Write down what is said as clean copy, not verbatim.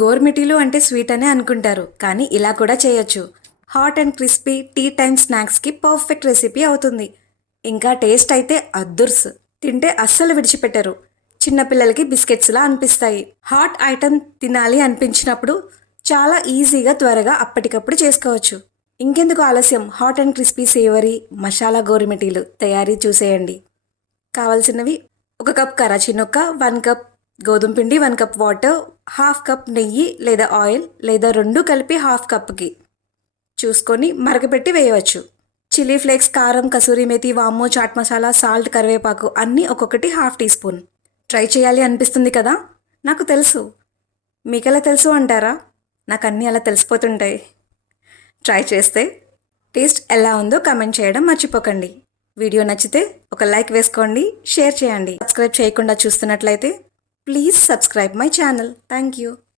గోర్మిటీలు అంటే స్వీట్ అనే అనుకుంటారు, కానీ ఇలా కూడా చేయొచ్చు. Hot and crispy tea time స్నాక్స్కి పర్ఫెక్ట్ రెసిపీ అవుతుంది. ఇంకా టేస్ట్ అయితే అద్దుర్స్, తింటే అస్సలు విడిచిపెట్టరు. చిన్నపిల్లలకి బిస్కెట్స్లా అనిపిస్తాయి. హాట్ ఐటమ్ తినాలి అనిపించినప్పుడు చాలా ఈజీగా త్వరగా అప్పటికప్పుడు చేసుకోవచ్చు. ఇంకెందుకు ఆలస్యం, hot and crispy savoury masala గోరుమిటీలు తయారీ చూసేయండి. కావాల్సినవి: 1 కప్ కరాచీ నొక్క, 1 కప్ గోధుమ పిండి, 1 కప్ వాటర్, హాఫ్ కప్ నెయ్యి లేదా ఆయిల్ లేదా రెండు కలిపి హాఫ్ కప్కి చూసుకొని మరగపెట్టి వేయవచ్చు. చిల్లీ ఫ్లేక్స్, కారం, కసూరి మేతి, వాము, చాట్ మసాలా, సాల్ట్, కరివేపాకు అన్నీ ఒక్కొక్కటి ½ టీ స్పూన్. ట్రై చేయాలి అనిపిస్తుంది కదా? నాకు తెలుసు. మీకెలా తెలుసు అంటారా? నాకు అన్నీ అలా తెలిసిపోతుంటాయి. ట్రై చేస్తే టేస్ట్ ఎలా ఉందో కమెంట్ చేయడం మర్చిపోకండి. వీడియో నచ్చితే ఒక లైక్ వేసుకోండి, షేర్ చేయండి. సబ్స్క్రైబ్ చేయకుండా చూస్తున్నట్లయితే please subscribe my channel. Thank you.